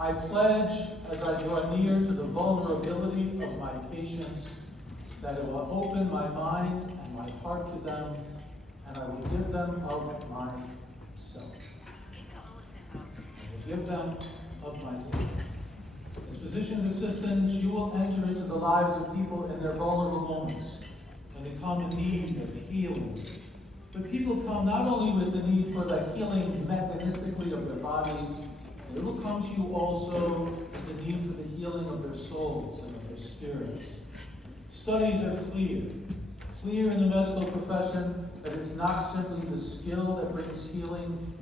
I pledge, as I draw near to the vulnerability of my patients, that I will open my mind and my heart to them, and I will give them of myself. I will give them of myself. As physician assistants, you will enter into the lives of people in their vulnerable moments, when they come in need of healing. But people come not only with the need for the healing mechanistically of their bodies, they will come to you also with the need for the healing of their souls and of their spirits. Studies are clear in the medical profession that it's not simply the skill that brings healing,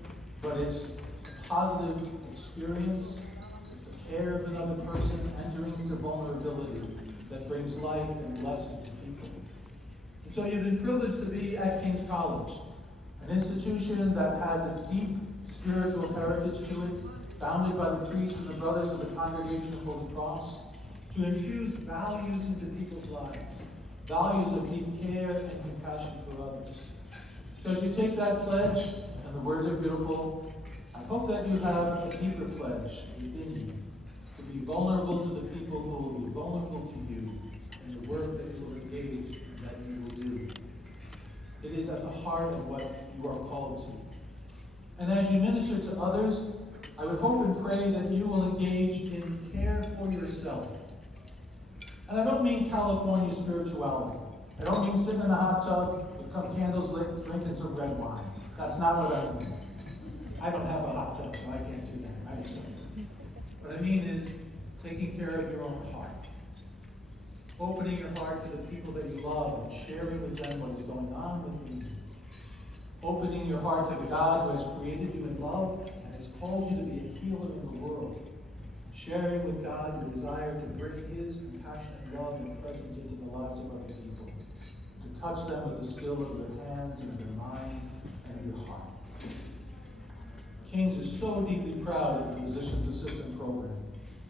but it's a positive experience. It's the care of another person entering into vulnerability that brings life and blessing to people. And so you've been privileged to be at King's College, an institution that has a deep spiritual heritage to it, founded by the priests and the brothers of the Congregation of Holy Cross, to infuse values into people's lives, values of deep care and compassion for others. So as you take that pledge, and the words are beautiful, I hope that you have a deeper pledge within you to be vulnerable to the people who will be vulnerable to you in the work that you will engage and that you will do. It is at the heart of what you are called to. And as you minister to others, I would hope and pray that you will engage in care for yourself. And I don't mean California spirituality. I don't mean sitting in a hot tub with some candles lit, drinking some red wine. That's not what I mean. I don't have a hot tub, so I can't do that. I just don't. What I mean is taking care of your own heart. Opening your heart to the people that you love and sharing with them what is going on within you. Opening your heart to the God who has created you in love and has called you to be a healer in the world. Sharing with God your desire to bring His compassionate love and presence into the lives of other people. To touch them with the skill of your hands and of their mind and of your heart. King's is so deeply proud of the Physician's Assistant Program.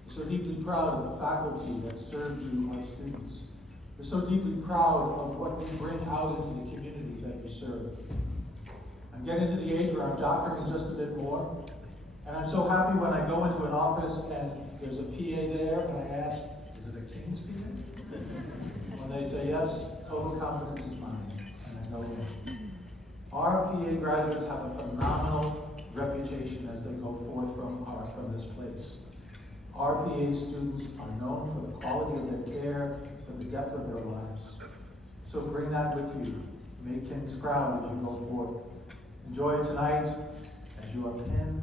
We're so deeply proud of the faculty that serve you as students. We're so deeply proud of what you bring out into the communities that you serve. I'm getting to the age where I'm doctoring just a bit more. And I'm so happy when I go into an office and there's a PA there and I ask, is it a King's PA? When they say yes, total confidence is mine, and I know it. Our PA graduates have a phenomenal reputation as they go forth from this place. Our PA students are known for the quality of their care, for the depth of their lives. So bring that with you. Make King's proud as you go forth. Enjoy it tonight as you are pinned.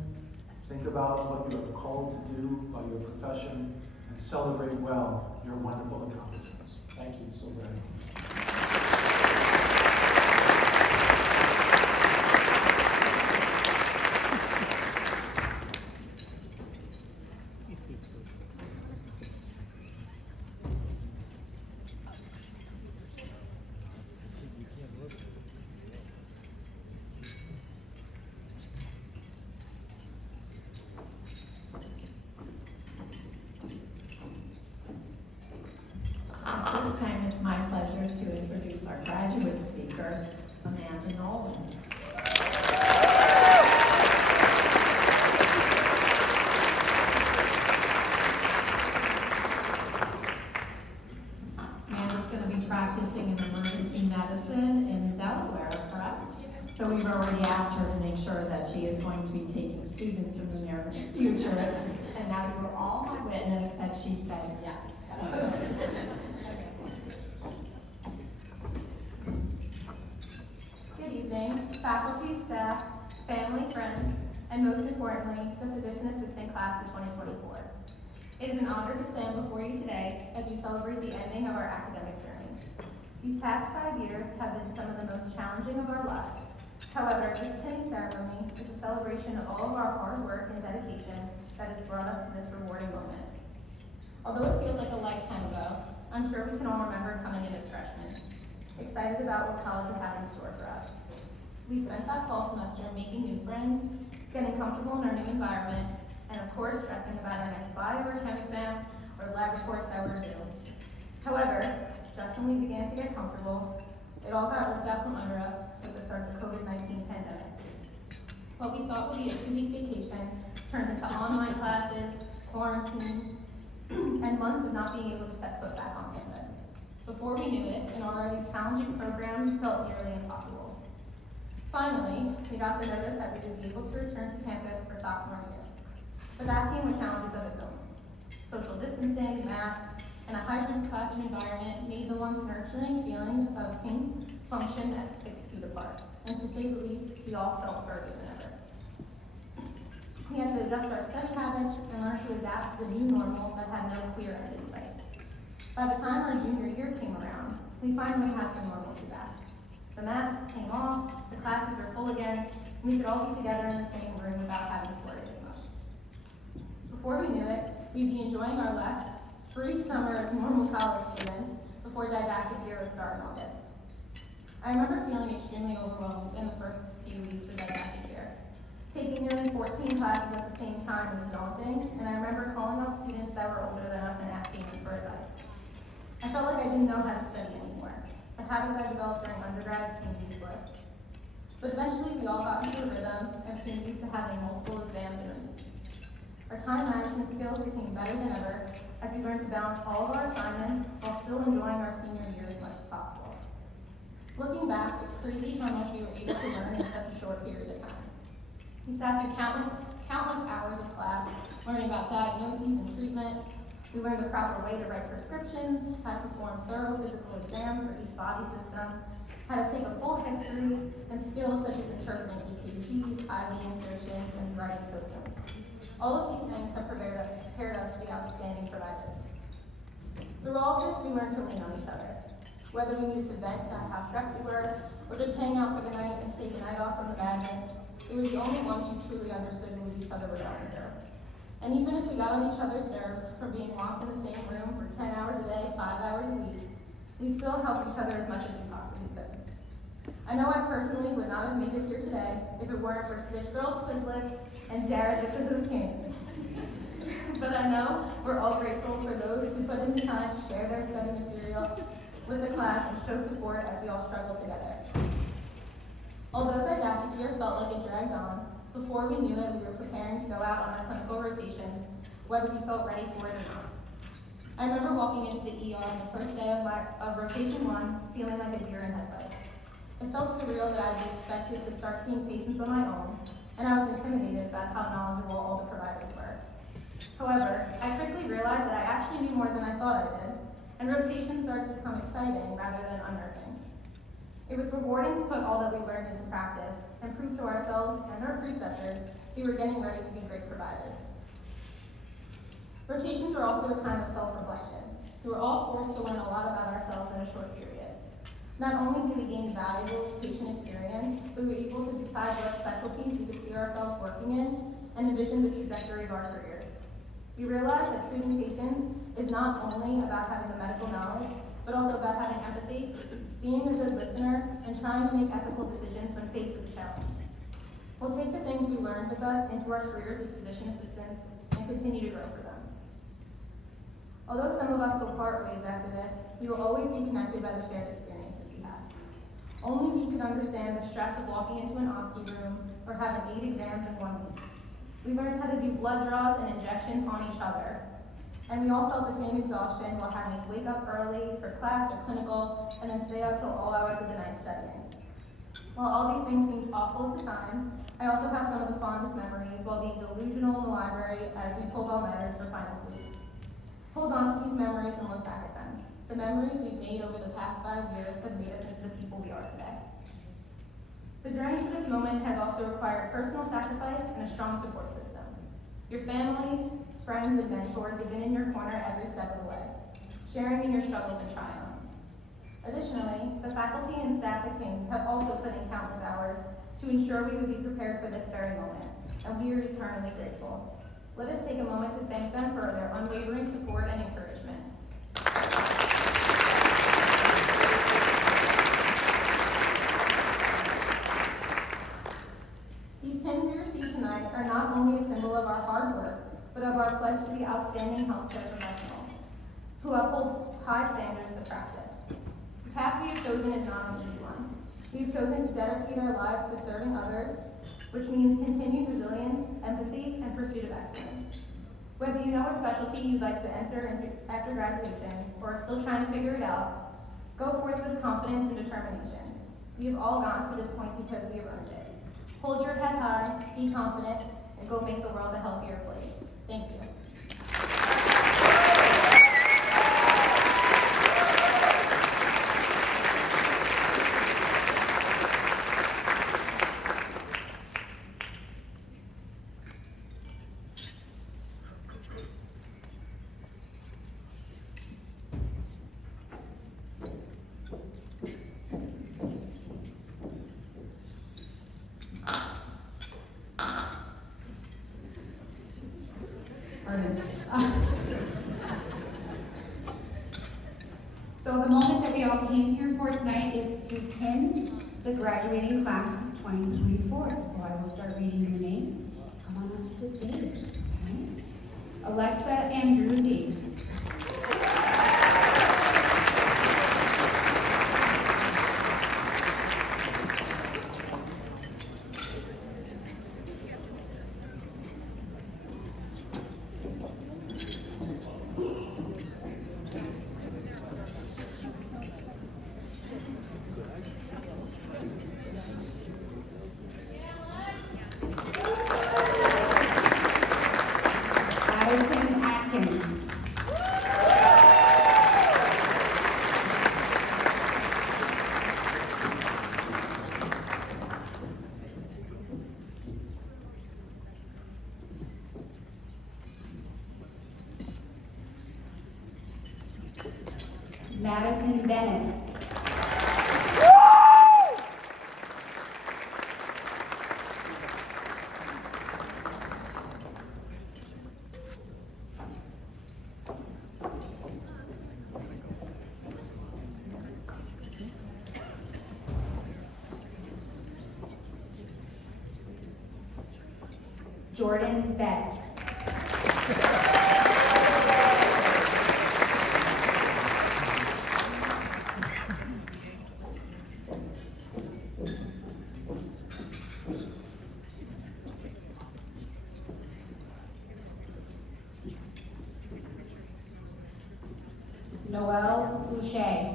Think about what you are called to do by your profession and celebrate well your wonderful accomplishments. Thank you so very much. At this time, it's my pleasure to introduce our graduate speaker, Amanda Nolan. Amanda's going to be practicing in emergency medicine in Delaware, correct? So we've already asked her to make sure that she is going to be taking students in the near future. And now you are all my witness that she said yes. Good evening, faculty, staff, family, friends, and most importantly, the Physician Assistant Class of 2024. It is an honor to stand before you today as we celebrate the ending of our academic journey. These past 5 years have been some of the most challenging of our lives. However, this pinning ceremony is a celebration of all of our hard work and dedication that has brought us to this rewarding moment. Although it feels like a lifetime ago, I'm sure we can all remember coming in as freshmen, excited about what college would have in store for us. We spent that fall semester making new friends, getting comfortable in our new environment, and of course, stressing about our next bio or chem exams or lab reports that were due. However, just when we began to get comfortable, it all got ripped out from under us with the start of the COVID-19 pandemic. What we thought would be a 2-week vacation turned into online classes, quarantine, and months of not being able to set foot back on campus. Before we knew it, an already challenging program felt nearly impossible. Finally, we got the notice that we would be able to return to campus for sophomore year. But that came with challenges of its own. Social distancing, masks, and a hybrid classroom environment made the once nurturing feeling of King's function at 6 feet apart. And to say the least, we all felt further than ever. We had to adjust our study habits and learn to adapt to the new normal that had no clear end in sight. By the time our junior year came around, we finally had some normalcy back. The masks came off, the classes were full again, and we could all be together in the same room without having to worry as much. Before we knew it, we'd be enjoying our last free summer as normal college students before didactic year would start in August. I remember feeling extremely overwhelmed in the first few weeks of didactic year. Taking nearly 14 classes at the same time was daunting, and I remember calling up students that were older than us and asking them for advice. I felt like I didn't know how to study anymore. The habits I developed during undergrad seemed useless. But eventually we all got into a rhythm and became used to having multiple exams in a week. Our time management skills became better than ever as we learned to balance all of our assignments while still enjoying our senior year as much as possible. Looking back, it's crazy how much we were able to learn in such a short period of time. We sat through countless hours of class, learning about diagnoses and treatment. We learned the proper way to write prescriptions, how to perform thorough physical exams for each body system, how to take a full history, and skills such as interpreting EKGs, IV insertions, and writing soap notes. All of these things have prepared us to be outstanding providers. Through all of this, we learned to lean on each other. Whether we needed to vent about how stressed we were, or just hang out for the night and take a night off from the madness, we were the only ones who truly understood what each other were going through. And even if we got on each other's nerves from being locked in the same room for 10 hours a day, 5 hours a week, we still helped each other as much as we possibly could. I know I personally would not have made it here today if it weren't for Stitch Girls Quizlets and Jared the Kahoot King. But I know we're all grateful for those who put in the time to share their study material with the class and show support as we all struggle together. Although didactic year felt like it dragged on, before we knew it, we were preparing to go out on our clinical rotations, whether we felt ready for it or not. I remember walking into the ER on the first day of rotation 1, feeling like a deer in headlights. It felt surreal that I'd be expected to start seeing patients on my own, and I was intimidated about how knowledgeable all the providers were. However, I quickly realized that I actually knew more than I thought I did, and rotations started to become exciting rather than unnerving. It was rewarding to put all that we learned into practice and prove to ourselves and our preceptors we were getting ready to be great providers. Rotations were also a time of self-reflection. We were all forced to learn a lot about ourselves in a short period. Not only did we gain valuable patient experience, but we were able to decide what specialties we could see ourselves working in and envision the trajectory of our careers. We realized that treating patients is not only about having the medical knowledge, but also about having empathy, being a good listener, and trying to make ethical decisions when faced with a challenge. We'll take the things we learned with us into our careers as physician assistants and continue to grow for them. Although some of us will part ways after this, we will always be connected by the shared experiences we had. Only we could understand the stress of walking into an OSCE room or having 8 exams in 1 week. We learned how to do blood draws and injections on each other, and we all felt the same exhaustion while having to wake up early for class or clinical and then stay up till all hours of the night studying. While all these things seemed awful at the time, I also have some of the fondest memories while being delusional in the library as we pulled all-nighters for finals week. Hold on to these memories and look back at them. The memories we've made over the past 5 years have made us into the people we are today. The journey to this moment has also required personal sacrifice and a strong support system. Your families, friends, and mentors have been in your corner every step of the way, sharing in your struggles and triumphs. Additionally, the faculty and staff at King's have also put in countless hours to ensure we would be prepared for this very moment, and we are eternally grateful. Let us take a moment to thank them for their unwavering support and encouragement. These pins we receive tonight are not only a symbol of our hard work, but of our pledge to be outstanding healthcare professionals who uphold high standards of practice. The path we have chosen is not an easy one. We have chosen to dedicate our lives to serving others, which means continued resilience, empathy, and pursuit of excellence. Whether you know what specialty you'd like to enter into after graduation or are still trying to figure it out, go forth with confidence and determination. You've all gotten to this point because we have earned it. Hold your head high, be confident, and go make the world a healthier place. Thank you. Pardon. So the moment that we all came here for tonight is to pin the graduating class of 2024. So I will start reading your names. Come on up to the stage. Okay. Alexa Andruzzi. Addison Atkins. Madison Bennett. Jordan Beck. Noelle Boucher.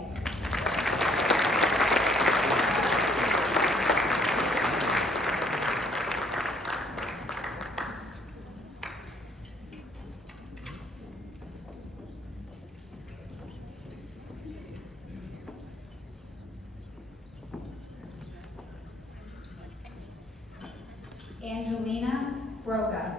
Angelina Broga.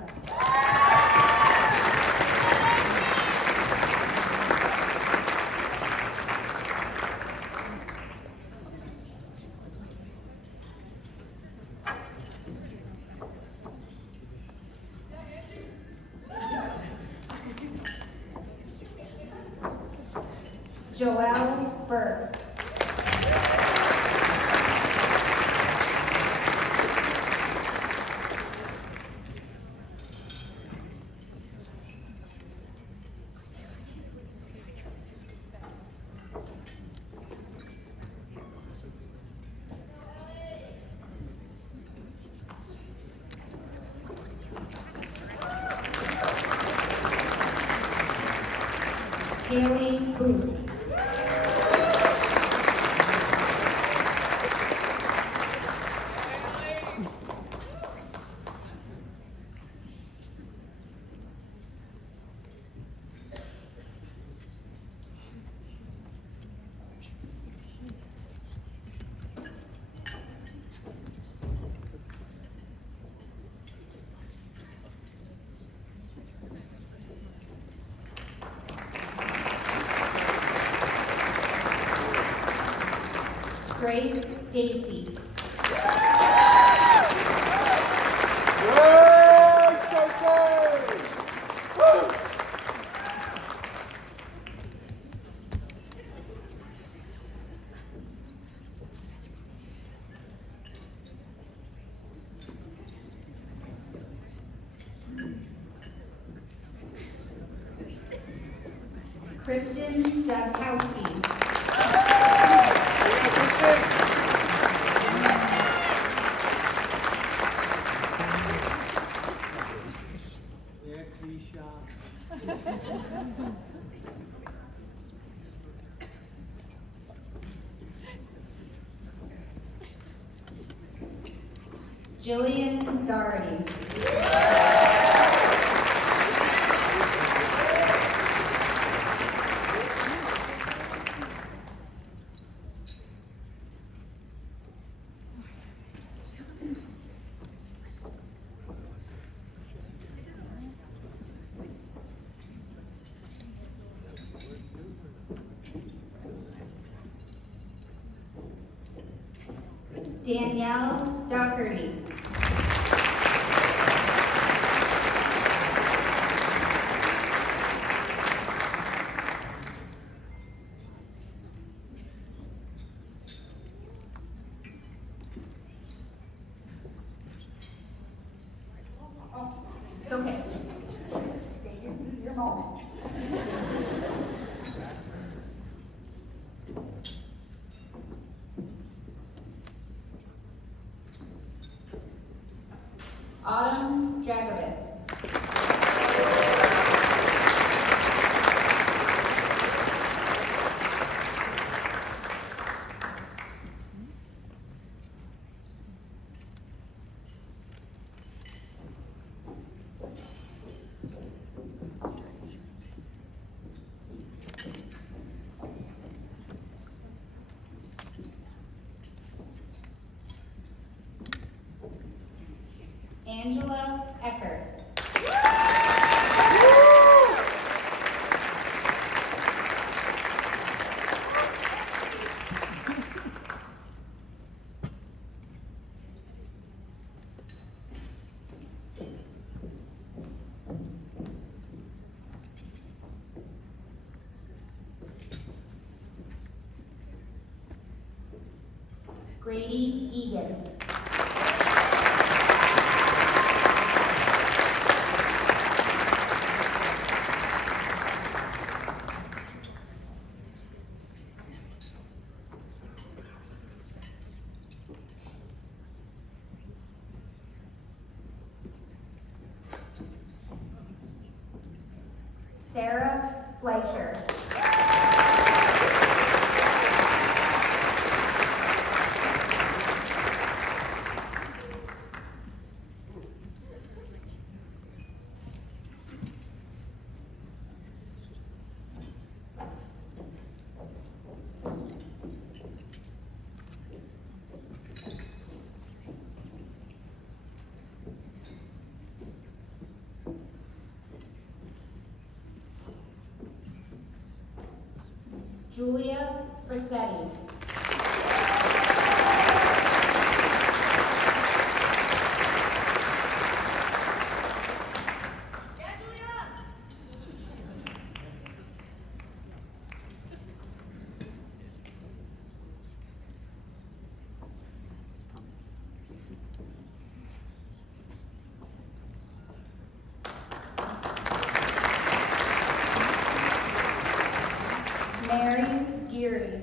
Joelle Burke. Haley Booth. Grace Dacey. Kristen Dubkowski. Jillian Doherty. Danielle Doherty. It's okay. This is your moment. Autumn Dragovitz. Angela Eckert. Grady Egan. Sarah Fleischer. Julia Frasetti. Mary Geary.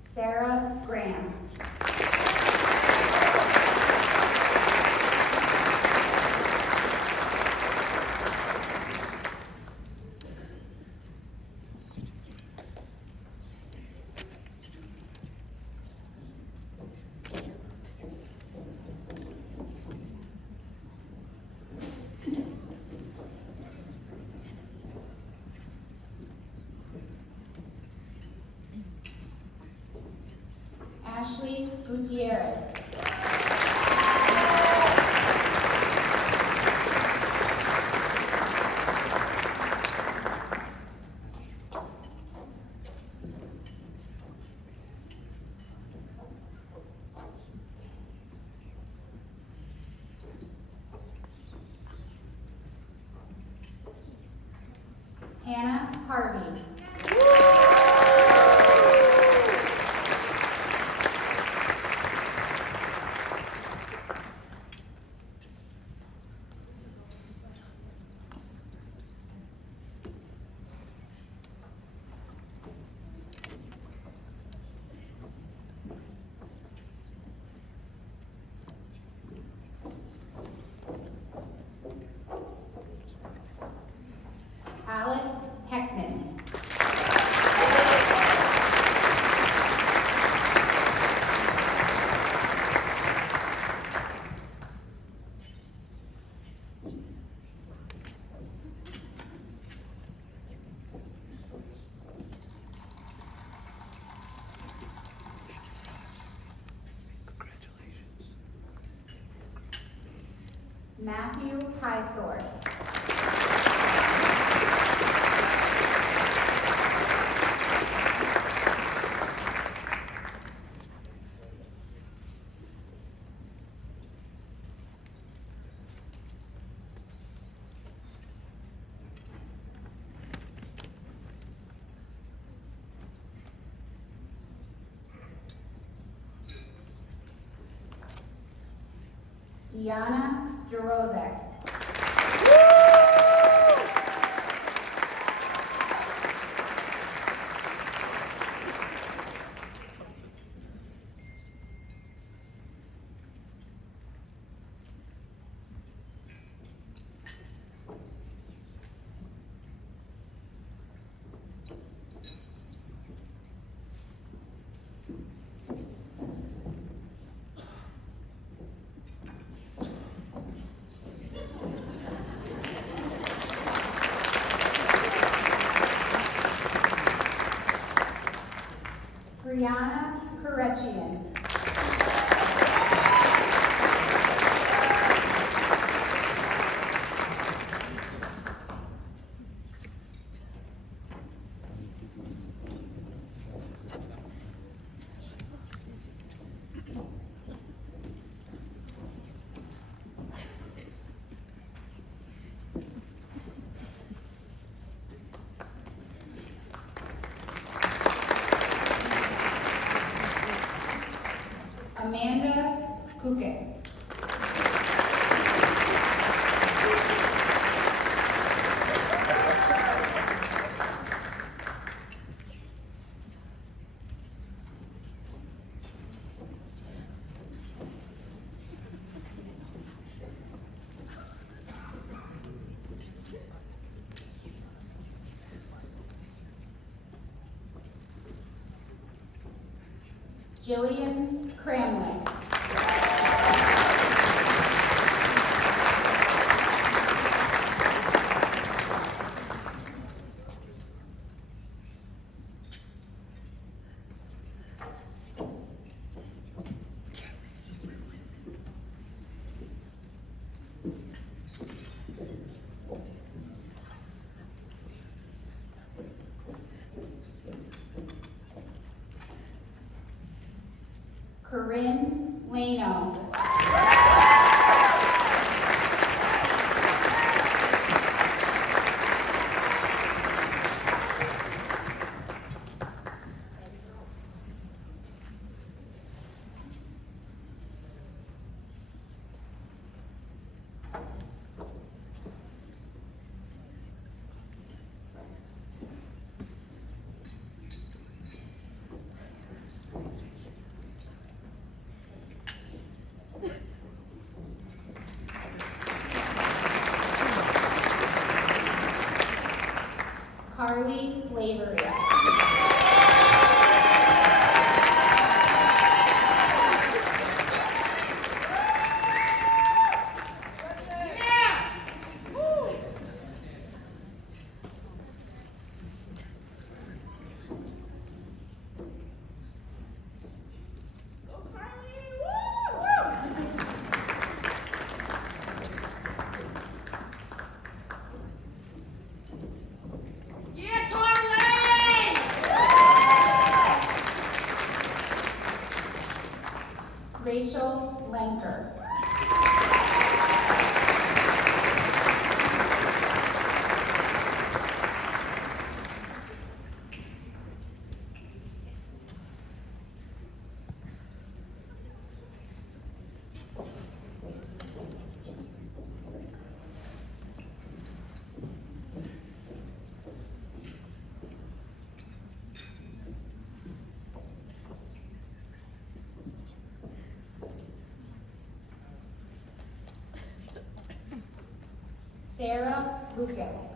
Sarah Graham. Ashley Gutierrez. Hannah Harvey. Alex Heckman. Matthew Highsore. Deanna Jarozek. Brianna Korechian. Amanda Kukas. Jillian Cramley. Corinne Lano. Carly Lavery. Yeah, Carly! Lucas.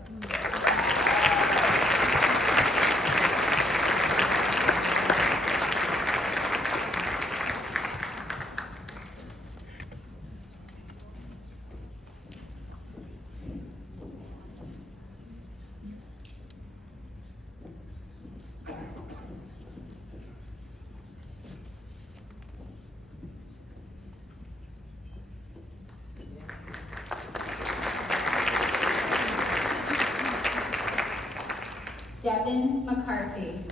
Devin McCarthy.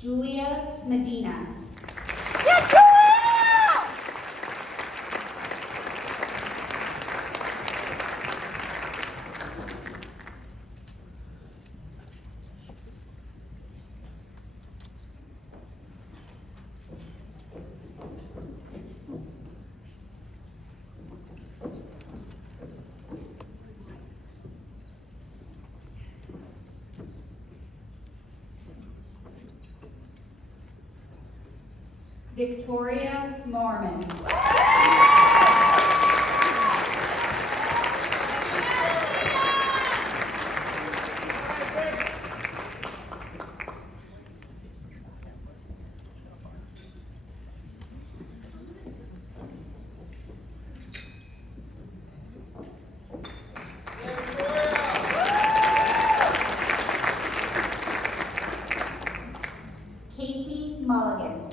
Julia Medina. Victoria Mormon. Casey Mulligan.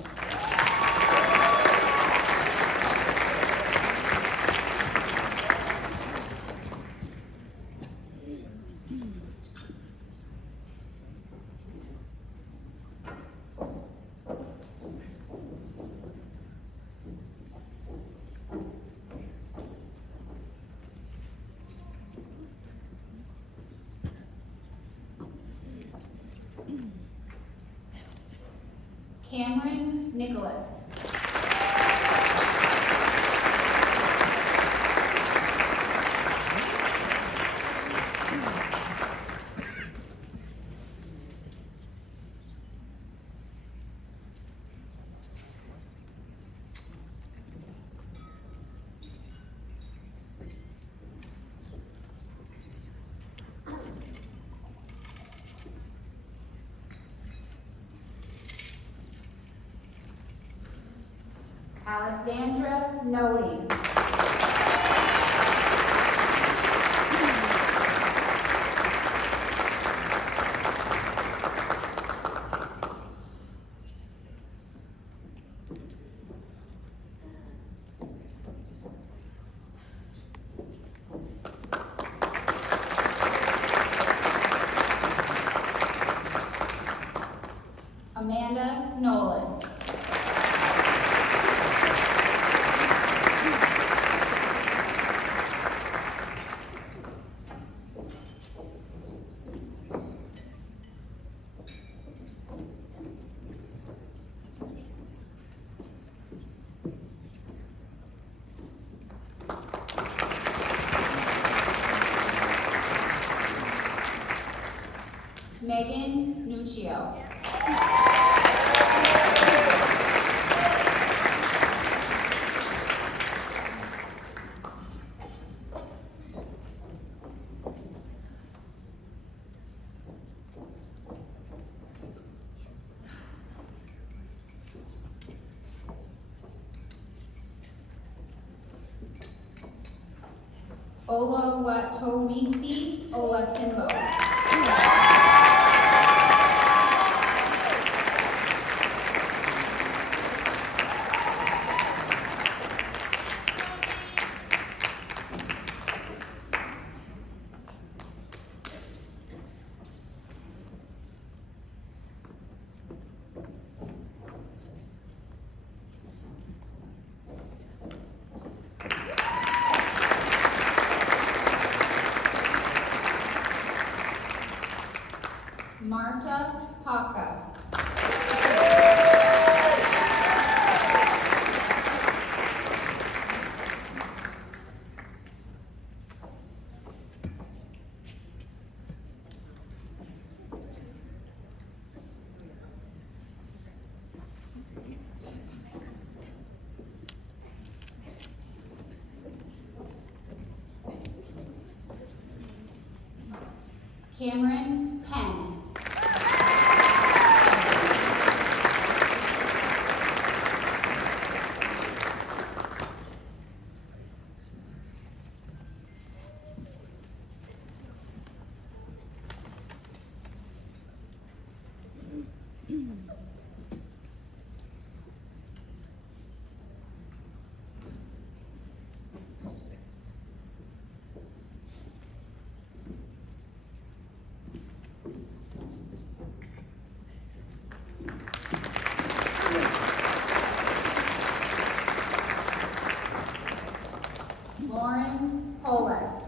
Cameron Nicholas. Alexandra Nodi. Amanda Nolan. Megan Nuccio. Olawatowisi Olasimbo. Haka. Cameron Penn. Lauren Polak.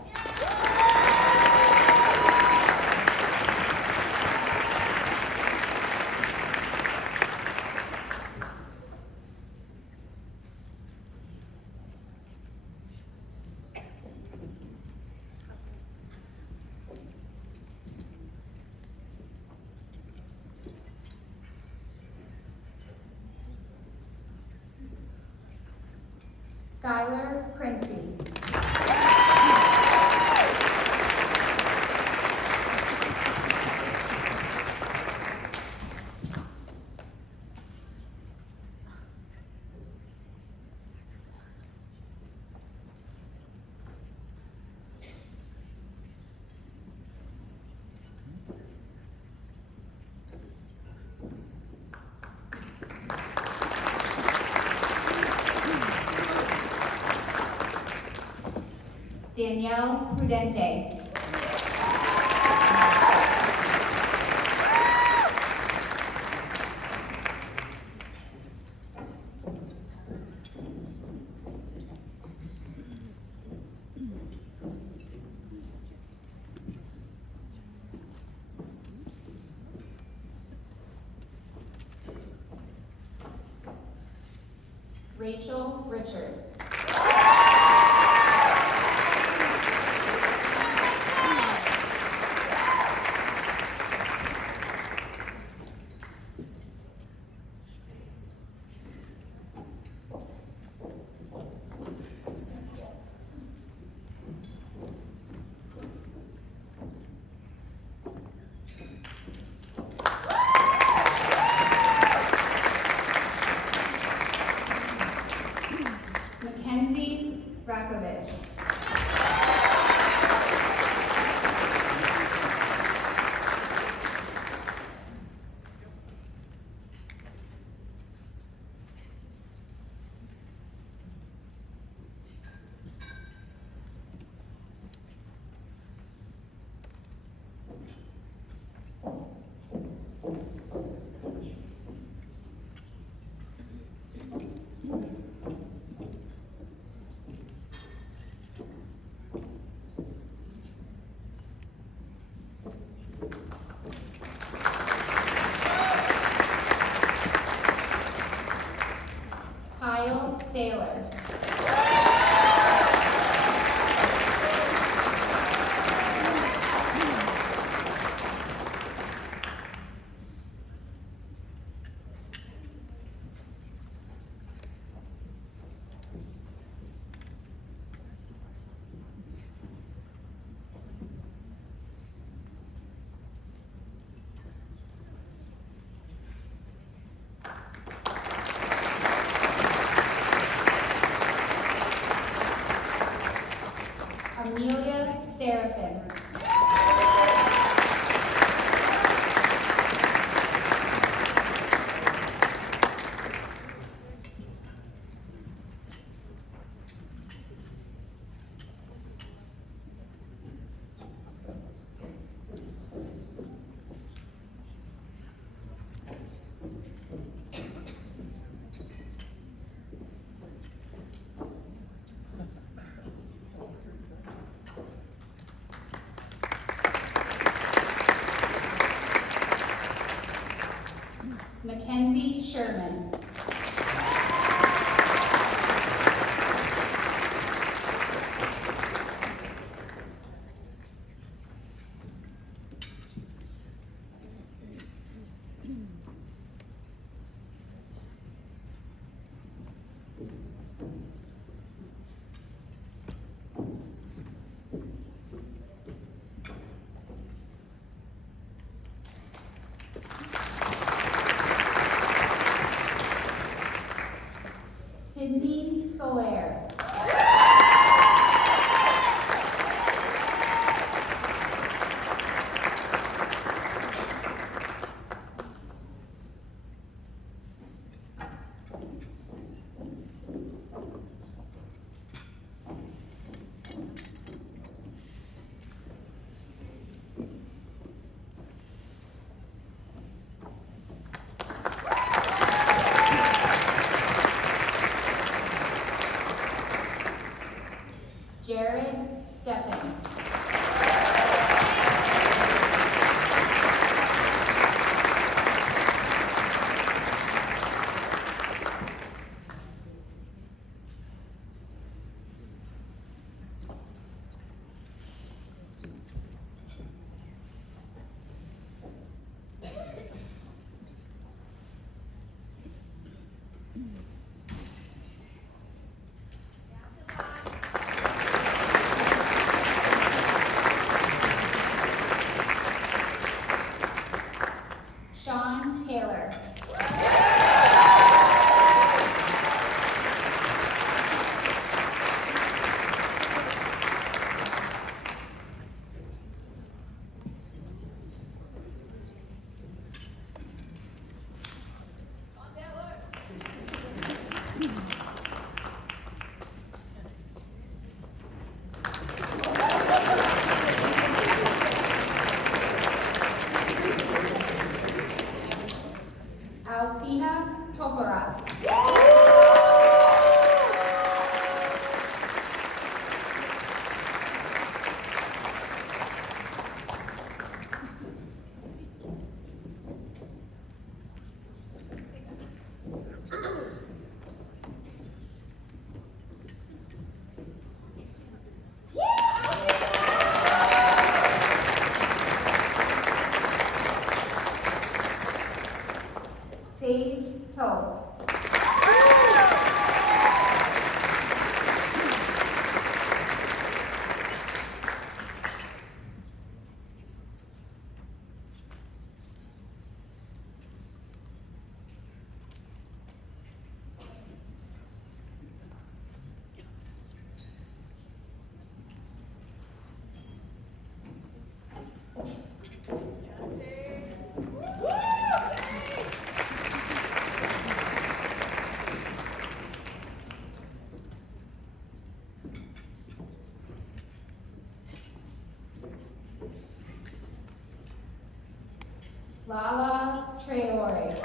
Skylar Princey. Danielle Prudente. Rachel Richard. Mackenzie Rakovich. Kyle Saylor. Amelia Seraphin. Mackenzie Sherman. Sydney Solaire. Jared Steffen. Sean Taylor. Alfina Toporath. Sage Toe. Lala Traore.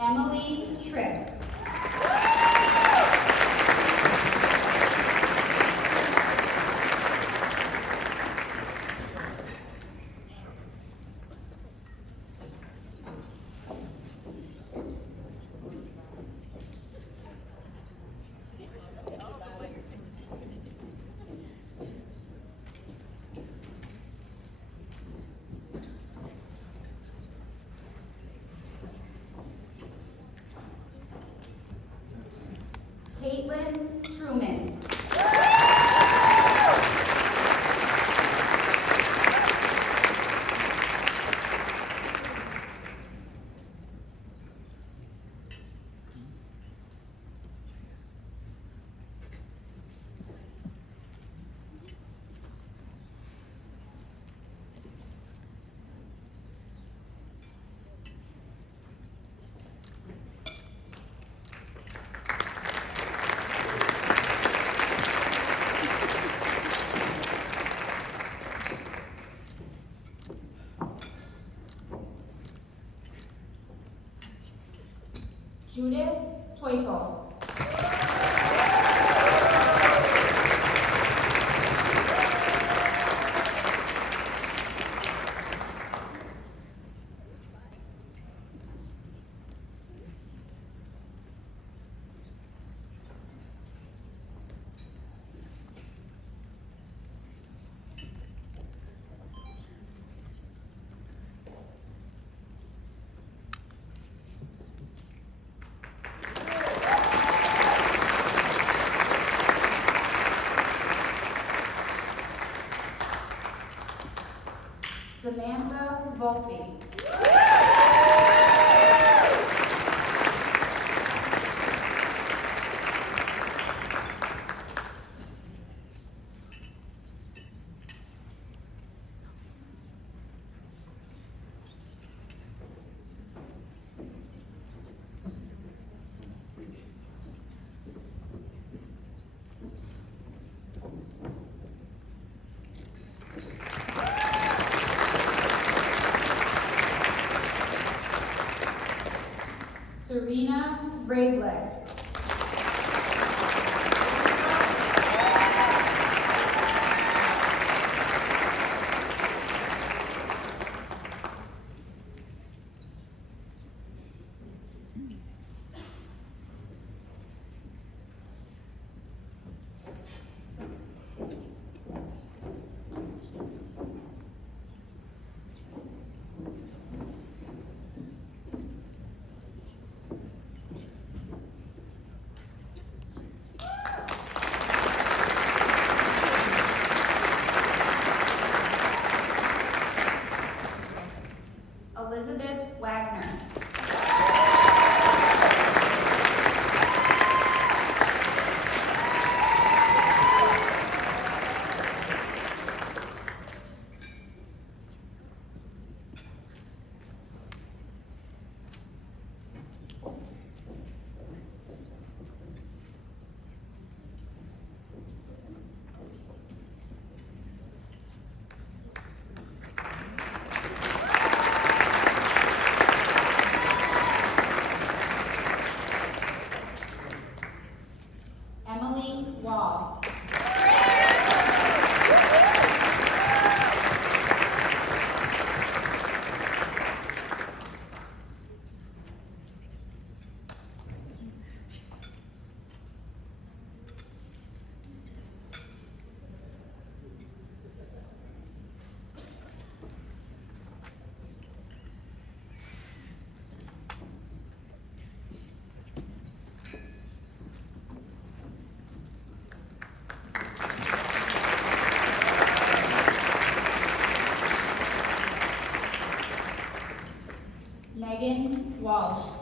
Emily Tripp. Caitlin Truman. Judith Teufel. Samantha Volpe. Serena Rablick. Elizabeth Wagner. Emily Wall. Megan Walsh.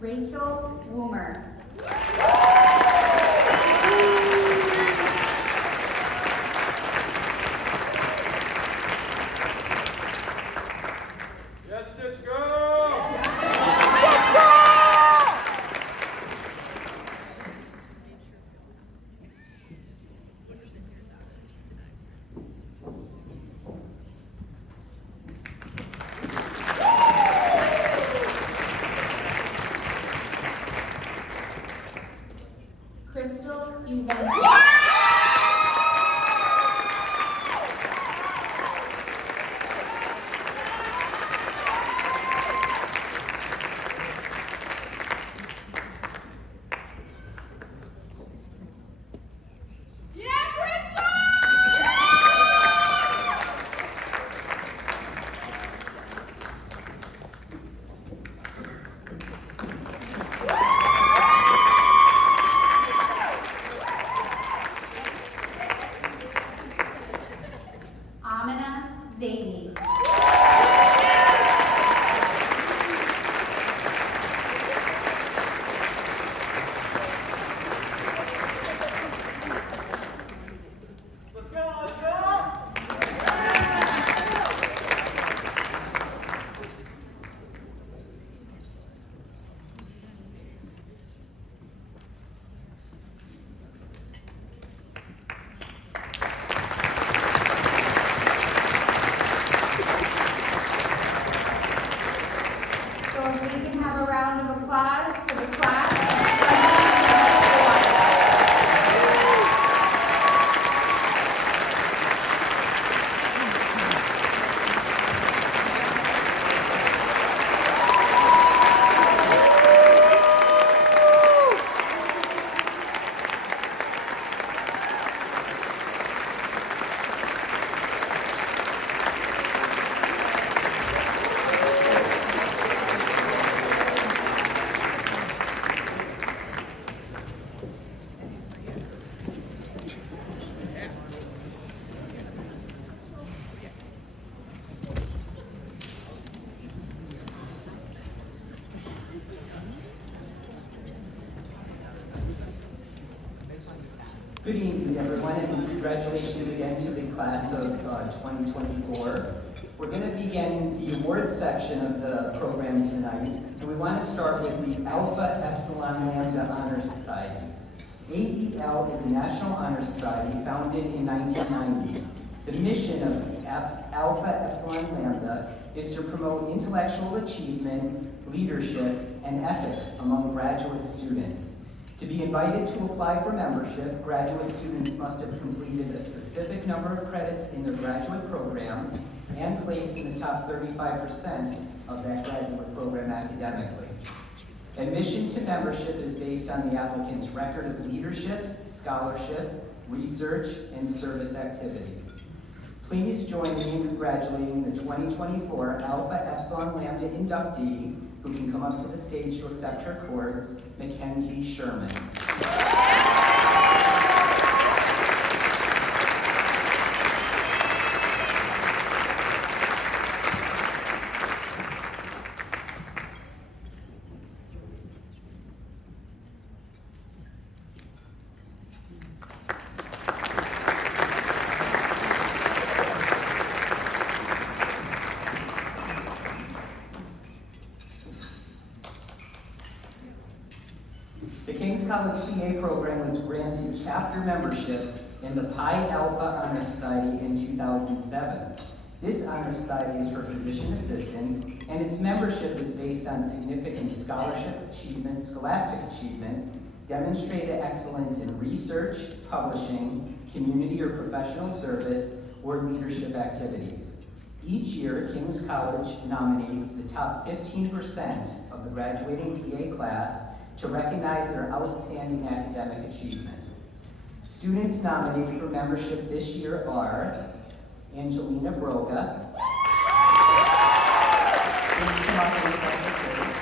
Rachel Woomer. Yes, Stitch, go! So if we can have a round of applause for the class of 2024. Good evening, everyone, and congratulations again to the class of 2024. We're going to begin the award section of the program tonight, and we want to start with the Alpha Epsilon Lambda Honor Society. AEL is a National Honor Society founded in 1990. The mission of Alpha Epsilon Lambda is to promote intellectual achievement, leadership, and ethics among graduate students. To be invited to apply for membership, graduate students must have completed a specific number of credits in their graduate program and placed in the top 35% of that graduate program academically. Admission to membership is based on the applicant's record of leadership, scholarship, research, and service activities. Please join me in congratulating the 2024 Alpha Epsilon Lambda inductee, who can come up to the stage to accept her cords, Mackenzie Sherman. The King's College PA program was granted chapter membership in the Pi Alpha Honor Society in 2007. This honor society is for physician assistants, and its membership is based on significant scholarship achievement, scholastic achievement, demonstrated excellence in research, publishing, community or professional service, or leadership activities. Each year, King's College nominates the top 15% of the graduating PA class to recognize their outstanding academic achievement. Students nominated for membership this year are Angelina Broga. Please come up and accept the cords.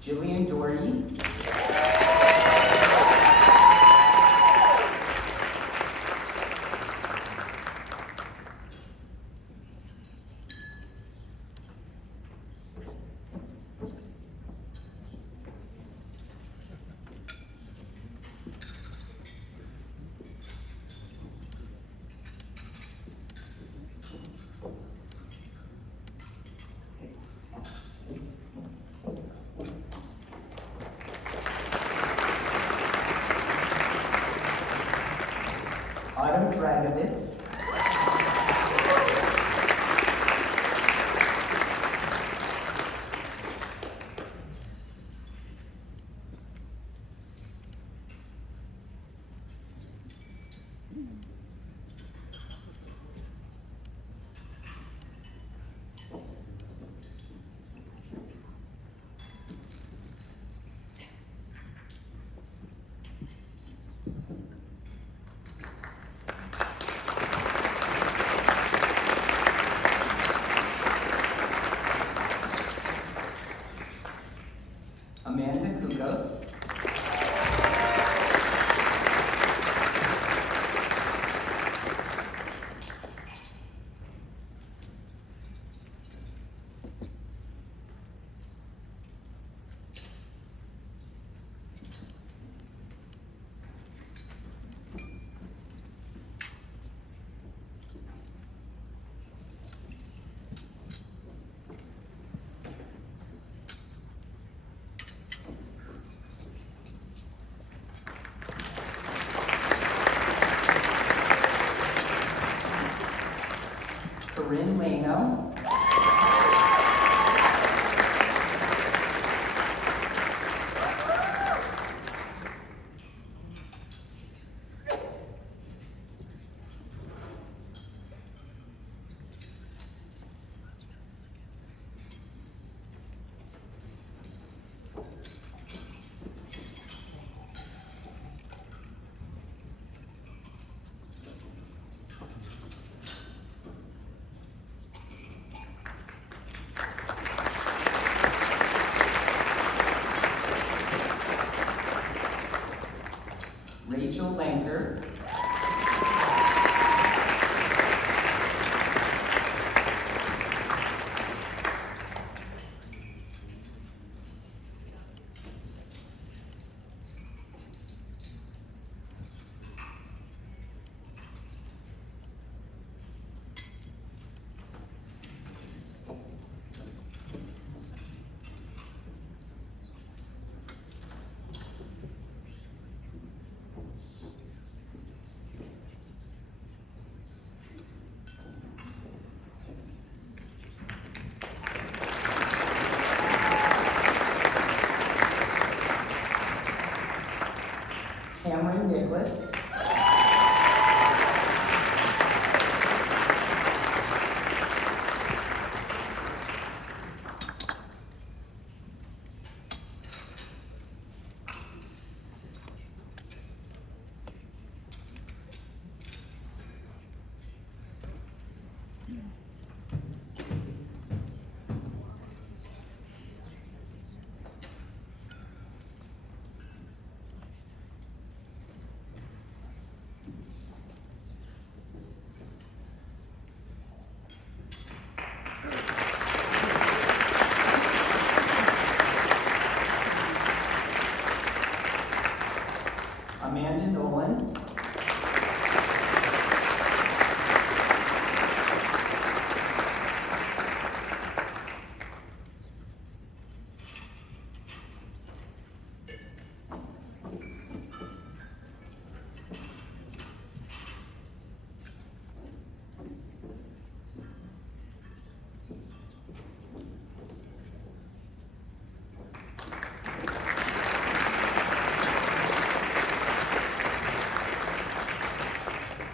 Jillian Doherty. Autumn Dragovitz. Amanda Kugos. Rachel Lanker. Cameron Nicholas. Amanda Nolan.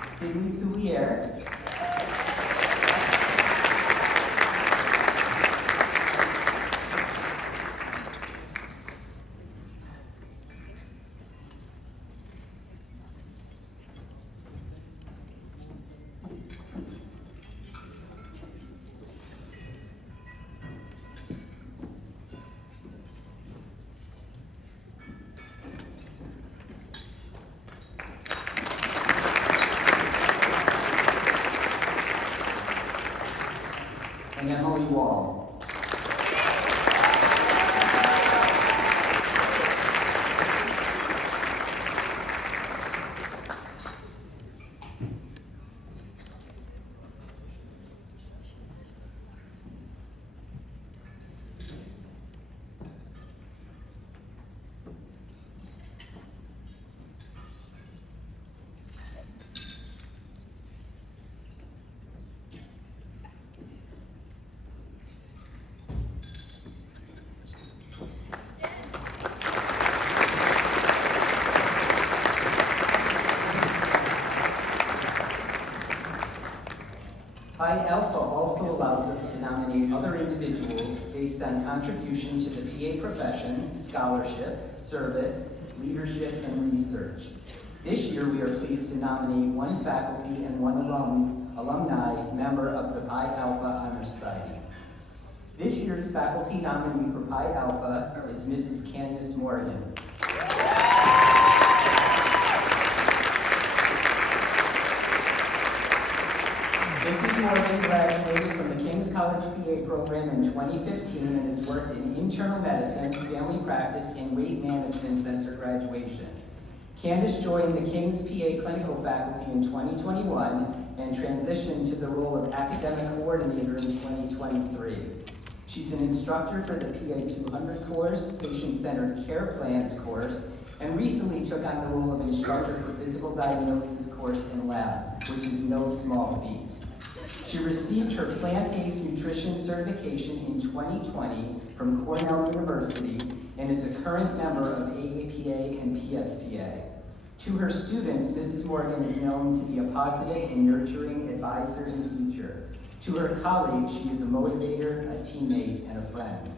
Sydney Soulier. And Emily Wall. Pi Alpha also allows us to nominate other individuals based on contribution to the PA profession, scholarship, service, leadership, and research. This year, we are pleased to nominate one faculty and one alumni member of the Pi Alpha Honor Society. This year's faculty nominee for Pi Alpha is Mrs. Candace Morgan. Mrs. Morgan graduated from the King's College PA program in 2015 and has worked in internal medicine, family practice, and weight management since her graduation. Candace joined the King's PA clinical faculty in 2021 and transitioned to the role of academic coordinator in 2023. She's an instructor for the PA 200 course, patient-centered care plans course, and recently took on the role of instructor for physical diagnosis course in lab, which is no small feat. She received her plant-based nutrition certification in 2020 from Cornell University and is a current member of AAPA and PSPA. To her students, Mrs. Morgan is known to be a positive and nurturing advisor and teacher. To her colleagues, she is a motivator, a teammate, and a friend.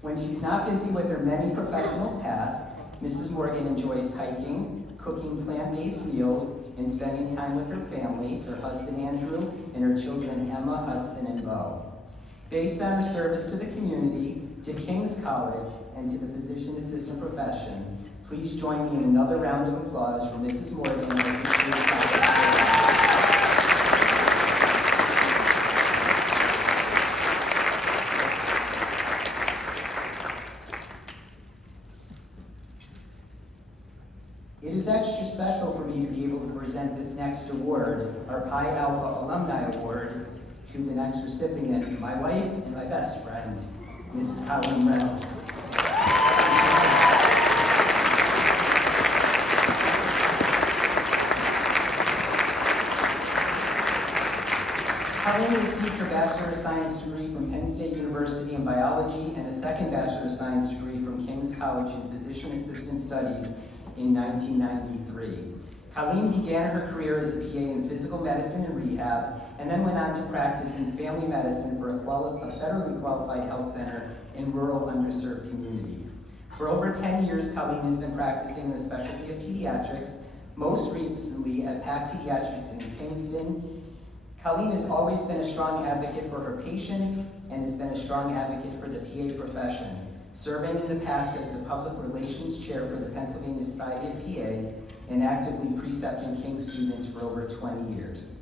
When she's not busy with her many professional tasks, Mrs. Morgan enjoys hiking, cooking plant-based meals, and spending time with her family, her husband Andrew, and her children Emma, Hudson, and Bo. Based on her service to the community, to King's College, and to the physician assistant profession, Please join me in another round of applause for Mrs. Morgan as this year's faculty. It is extra special for me to be able to present this next award, our Pi Alpha Alumni Award, to the next recipient, my wife and my best friend, Mrs. Colleen Reynolds. Colleen received her Bachelor of Science degree from Penn State University in Biology and a second Bachelor of Science degree from King's College in Physician Assistant Studies in 1993. Colleen began her career as a PA in physical medicine and rehab, and then went on to practice in family medicine for a federally qualified health center in rural underserved community. For over 10 years, Colleen has been practicing the specialty of pediatrics, most recently at PAC Pediatrics in Kingston. Colleen has always been a strong advocate for her patients and has been a strong advocate for the PA profession, serving in the past as the Public Relations Chair for the Pennsylvania Society of PAs and actively precepting King students for over 20 years.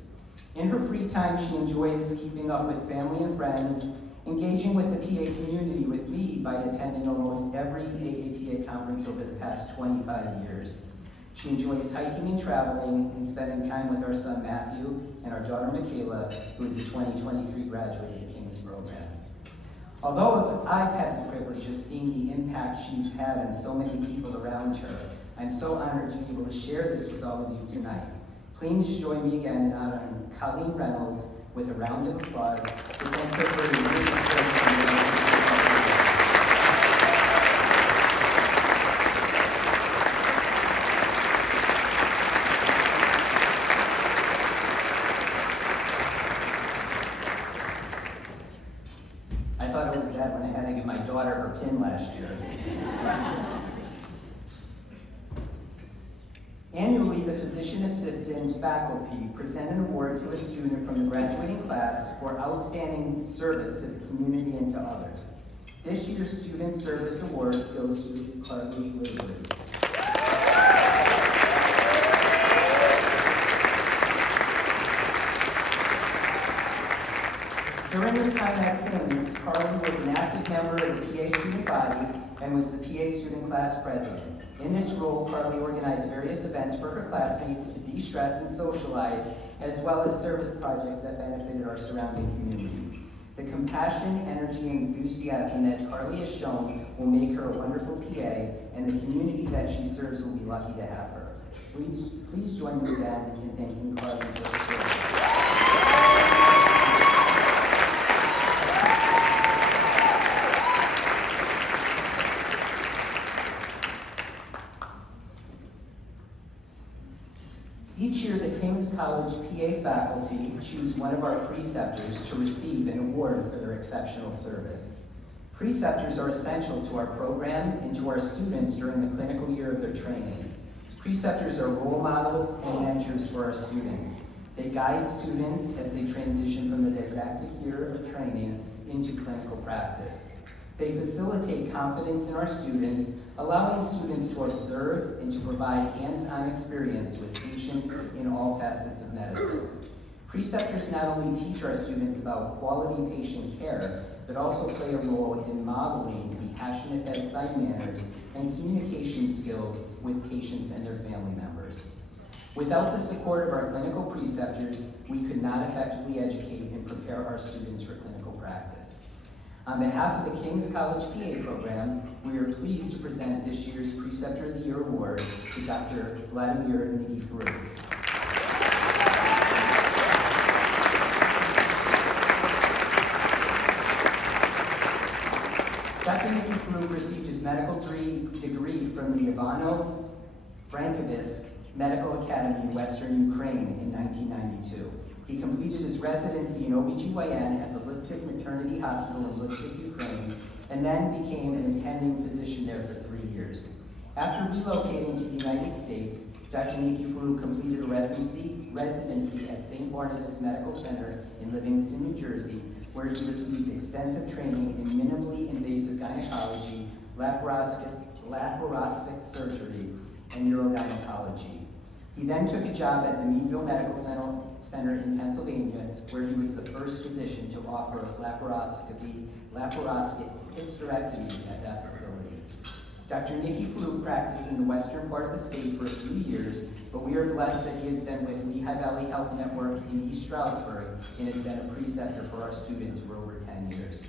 In her free time, she enjoys keeping up with family and friends, engaging with the PA community with me by attending almost every AAPA conference over the past 25 years. She enjoys hiking and traveling and spending time with our son Matthew and our daughter Michaela, who is a 2023 graduate of the King's program. Although I've had the privilege of seeing the impact she's had on so many people around her, I'm so honored to be able to share this with all of you tonight. Please join me again in honoring Colleen Reynolds with a round of applause to thank her for her years of service in the United States. I thought it was bad when I had to give my daughter her pin last year. Annually, the physician assistant faculty present an award to a student from the graduating class for outstanding service to the community and to others. This year's Student Service Award goes to Carly Liberty. During her time at King's, Carly was an active member of the PA student body and was the PA student class president. In this role, Carly organized various events for her classmates to de-stress and socialize, as well as service projects that benefited our surrounding community. The compassion, energy, and enthusiasm that Carly has shown will make her a wonderful PA, and the community that she serves will be lucky to have her. Please join me again in thanking Carly for her service. Each year, the King's College PA faculty choose one of our preceptors to receive an award for their exceptional service. Preceptors are essential to our program and to our students during the clinical year of their training. Preceptors are role models and mentors for our students. They guide students as they transition from the didactic year of training into clinical practice. They facilitate confidence in our students, allowing students to observe and to provide hands-on experience with patients in all facets of medicine. Preceptors not only teach our students about quality patient care, but also play a role in modeling compassionate bedside manners and communication skills with patients and their family members. Without the support of our clinical preceptors, we could not effectively educate and prepare our students for clinical practice. On behalf of the King's College PA program, we are pleased to present this year's Preceptor of the Year Award to Dr. Vladimir Nikiforuk. Dr. Nikiforuk received his medical degree from the Ivano-Frankivsk Medical Academy in Western Ukraine in 1992. He completed his residency in OBGYN at the Lutsk Maternity Hospital in Lutsk, Ukraine, and then became an attending physician there for 3 years. After relocating to the United States, Dr. Nikiforuk completed a residency at St. Barnabas Medical Center in Livingston, New Jersey, where he received extensive training in minimally invasive gynecology, laparoscopy, laparoscopic surgery and urogynecology. He then took a job at the Meadville Medical Center in Pennsylvania, where he was the first physician to offer laparoscopic hysterectomies at that facility. Dr. Nikki Fluke practiced in the western part of the state for a few years, but we are blessed that he has been with Lehigh Valley Health Network in East Stroudsburg and has been a preceptor for our students for over 10 years.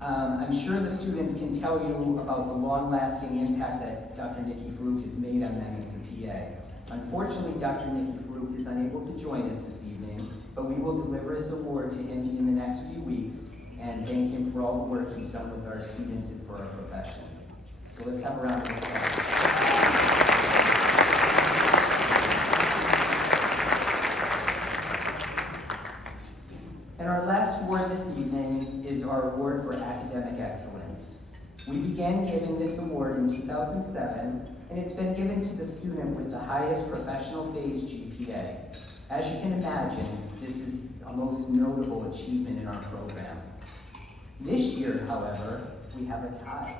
I'm sure the students can tell you about the long-lasting impact that Dr. Nikki Fluke has made on them as a PA. Unfortunately, Dr. Nikki Fluke is unable to join us this evening, but we will deliver his award to him in the next few weeks and thank him for all the work he's done with our students and for our profession. So let's have a round of applause. And our last award this evening is our award for academic excellence. We began giving this award in 2007, and it's been given to the student with the highest professional phase GPA. As you can imagine, this is a most notable achievement in our program. This year, however, we have a tie,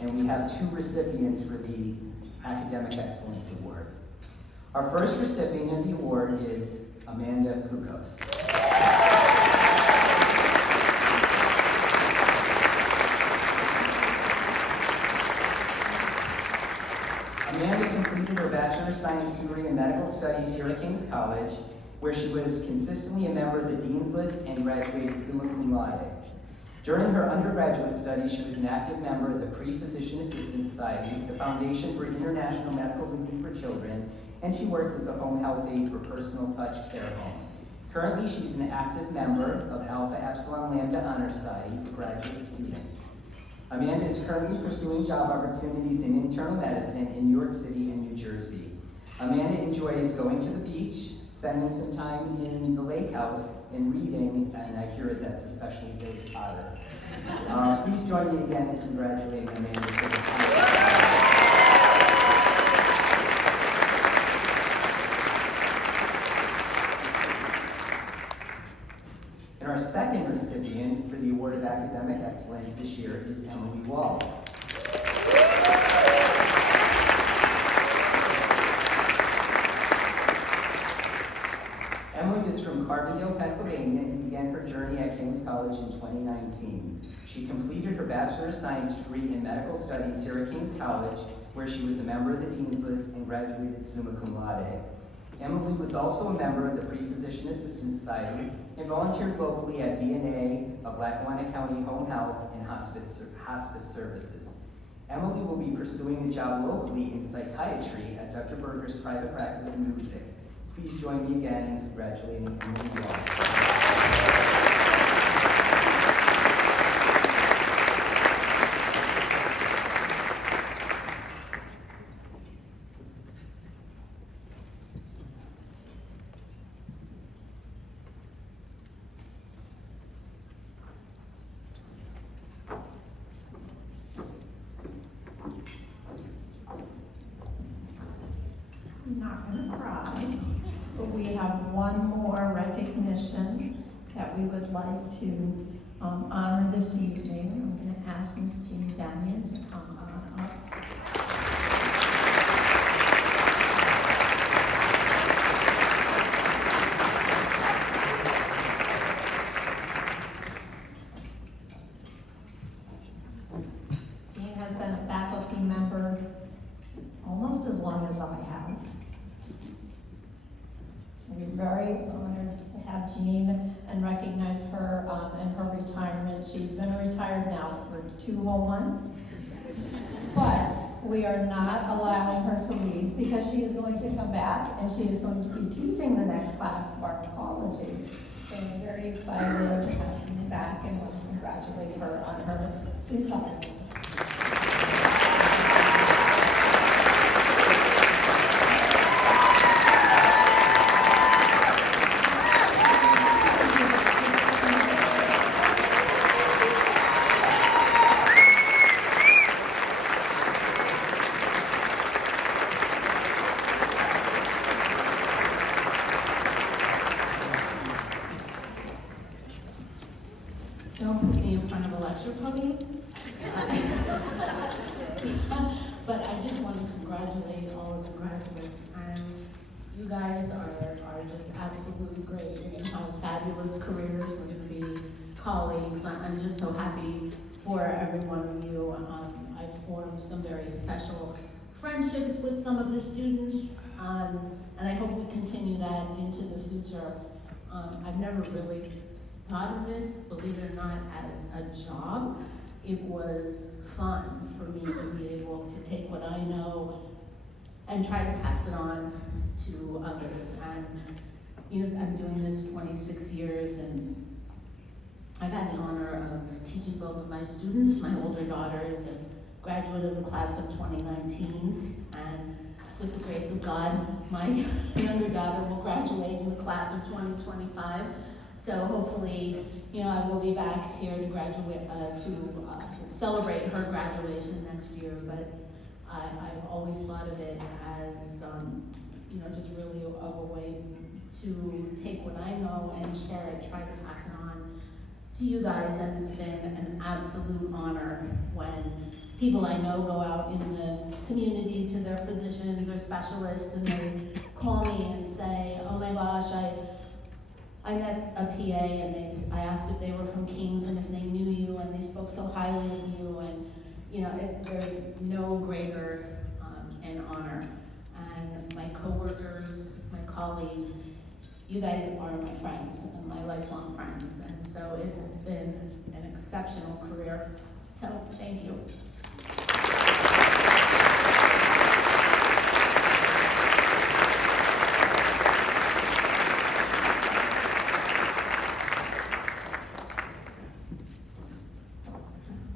and we have two recipients for the Academic Excellence Award. Our first recipient of the award is Amanda Kukos. Amanda completed her Bachelor of Science degree in Medical Studies here at King's College, where she was consistently a member of the Dean's List and graduated summa cum laude. During her undergraduate studies, she was an active member of the Pre-Physician Assistant Society, the Foundation for International Medical Relief for Children, and she worked as a home health aide for Personal Touch Care Home. Currently, she's an active member of Alpha Epsilon Lambda Honor Society for graduate students. Amanda is currently pursuing job opportunities in internal medicine in New York City and New Jersey. Amanda enjoys going to the beach, spending some time in the lake house, and reading, and I hear that's especially Harry Potter. Please join me again in congratulating Amanda for this honor. And our second recipient for the Award of Academic Excellence this year is Emily Wall. Emily is from Carbondale, Pennsylvania, and began her journey at King's College in 2019. She completed her Bachelor of Science degree in Medical Studies here at King's College, where she was a member of the Dean's List and graduated summa cum laude. Emily was also a member of the Pre-Physician Assistant Society and volunteered locally at VNA of Lackawanna County Home Health and Hospice Services. Emily will be pursuing a job locally in psychiatry at Dr. Berger's private practice in Hoosick. Please join me again in congratulating Emily Wall. I'm not gonna cry, but we have one more recognition that we would like to honor this evening. I'm gonna ask Ms. Jean Daniel to come on up. Jean has been a faculty member almost as long as I have. We're very honored to have Jean and recognize her in her retirement. She's been retired now for 2 whole months. But we are not allowing her to leave because she is going to come back and she is going to be teaching the next class of pharmacology. So we're very excited to have you back and want to congratulate her on her retirement. Don't put me in front of a lecture podium. congratulate all of the graduates. And you guys are just absolutely great. You're gonna have fabulous careers. We're gonna be colleagues. I'm just so happy for every one of you. I've formed some very special friendships with some of the students, and I hope we continue that into the future. I've never really thought of this, believe it or not, as a job. It was fun for me to be able to take what I know and try to pass it on to others. And I'm doing this 26 years, and I've had the honor of teaching both of my students. My older daughter is a graduate of the class of 2019, and with the grace of God, my younger daughter will graduate in the class of 2025. So hopefully, I will be back here to graduate, to celebrate her graduation next year. But I've always thought of it as, just really a way to take what I know and share it, try to pass it on to you guys. And it's been an absolute honor when people I know go out in the community to their physicians or specialists, and they call me and say, oh my gosh, I met a PA, and I asked if they were from King's and if they knew you, and they spoke so highly of you, and there's no greater an honor. And my coworkers, my colleagues, you guys are my friends and my lifelong friends, and so it has been an exceptional career. So thank you.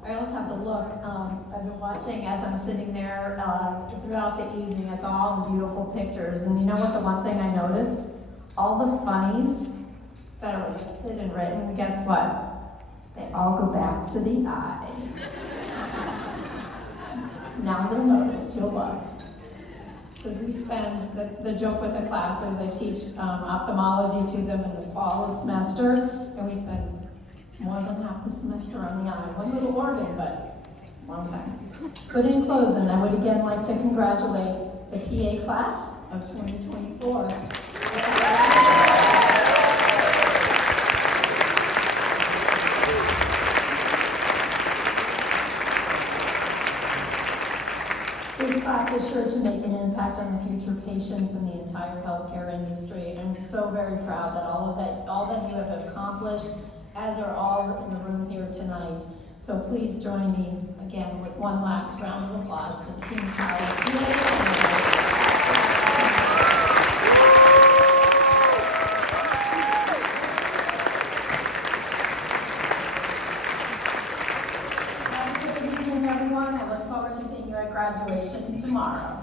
I also have to look, I've been watching as I'm sitting there throughout the evening at all the beautiful pictures, and you know what, the one thing I noticed? All the funnies that are listed and written, guess what? They all go back to the eye. Now you'll notice, you'll look. Because we spend, the joke with the classes, I teach ophthalmology to them in the fall semester, and we spend more than half the semester on the eye. One little organ, but long time. But in closing, I would again like to congratulate the PA class of 2024. This class is sure to make an impact on the future patients and the entire healthcare industry. I'm so very proud that all that you have accomplished, as are all in the room here tonight. So please join me again with one last round of applause to the King's College PA. Have a good evening, everyone. I look forward to seeing you at graduation tomorrow.